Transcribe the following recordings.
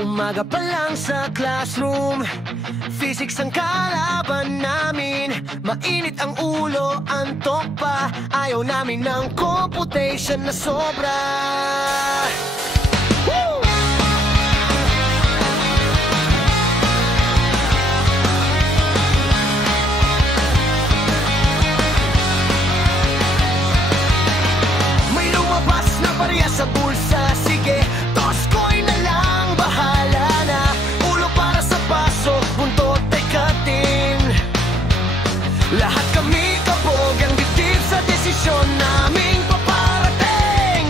Umaga pa lang sa classroom, physics ang kalaban namin. Mainit ang ulo, antok pa. Ayaw namin ng computation na sobra. Woo! May lumabas na barya sa bulsa. Sige, toss coin na lang, bahala na. Ulo para sa pasok, buntot ay katin. Lahat kami kabog ang bitib sa desisyon naming paparating.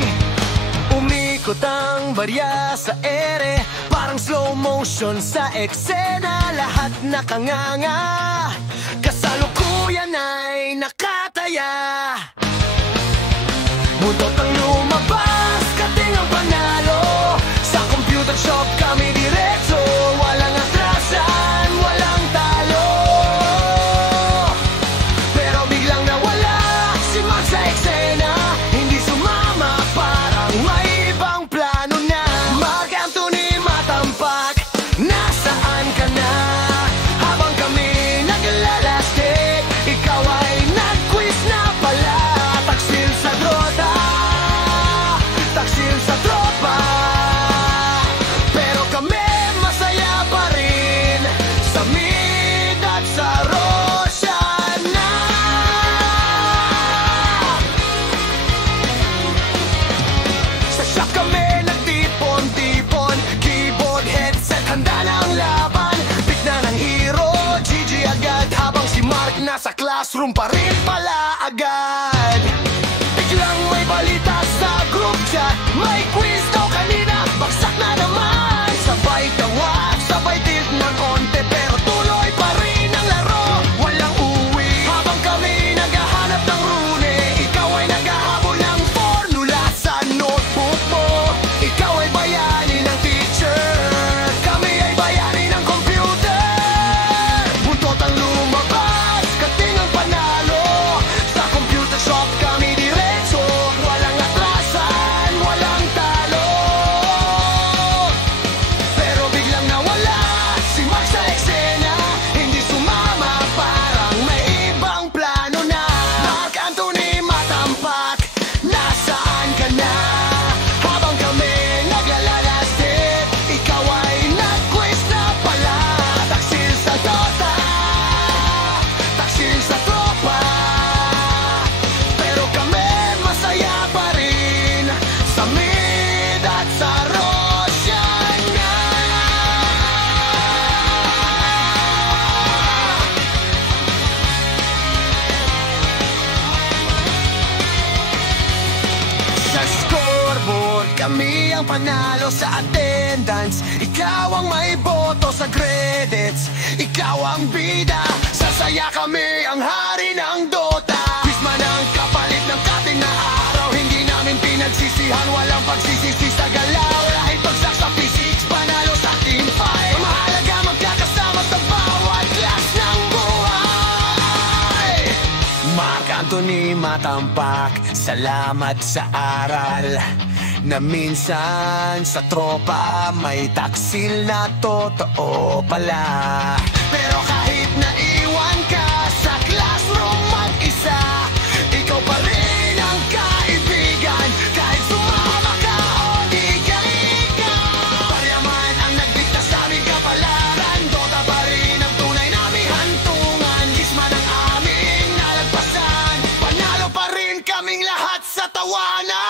Umikot ang barya sa ere, parang slow motion sa eksena. Lahat nakanganga, kasalukuyan ay nakataya. Buntot ang lumabas, kating ang panalo. Sa computer shop kami diretso, walang atrasan, walang talo. Pero biglang nawala si Max sa eksena. Hindi sumama, parang may ibang plano na. Mark Anthony matampak, nasaan ka na? Habang kami naglalastik, ikaw ay nag-quiz na pala. Taksil sa drota, taksil sa tropa. Pero kami masaya pa rin, sa mid at sa Rosiana. Sa shop kami nagtipon-tipon, keyboard, headset, handa na ang laban. Pick na ng hero, GG agad. Habang si Mark nasa classroom pa rin pala agad. Biglang may balita sa group chat, may quiz daw kanina, bagsak na naman. Sabay tawag, sabay tilt ng konti, pero tuloy pa rin ang laro, walang uwi. Habang kami naghahanap ng rune, ikaw ay naghahabol ng formula sa notebook mo. Ikaw ay bayani ng teacher, kami ay bayani ng computer. Buntot ang lumabas, kating ang panalo. Sa computer shop kami diretso, walang atrasan, walang talo. Pero biglang nawala si Max sa eksena. Hindi sumama, parang may ibang plano na. Mark Anthony matampak, nasaan ka na? Habang kami naglalastik, ikaw ay nag-quiz na pala. Taksil sa Dota, taksil sa tropa. Pero kami masaya pa rin, sa mid at sa Rosiana. Sa scoreboard kami ang panalo, sa attendance ikaw ang may boto, sa credits ikaw ang bida. Sasaya kami ang hari ng Dota. Quiz man ang kapalit ng kating na araw, hindi namin pinagsisihan, walang pagsisisi sa galaw. Dahil bagsak sa physics, panalo sa team fight. Mahalaga magkakasama sa bawat class ng buhay. Mark Anthony matampak, salamat sa aral. Na minsan sa tropa may taksil na totoo pala. Pero kahit naiwan ka sa classroom mag-isa, ikaw pa rin ang kaibigan. Kahit sumama ka o di ka. Baryaman ang nagdikta sa aming kapalaran, Dota pa rin ang tunay naming hantungan. Gisman ang aming nalagpasan, panalo pa rin kaming lahat sa tawanan.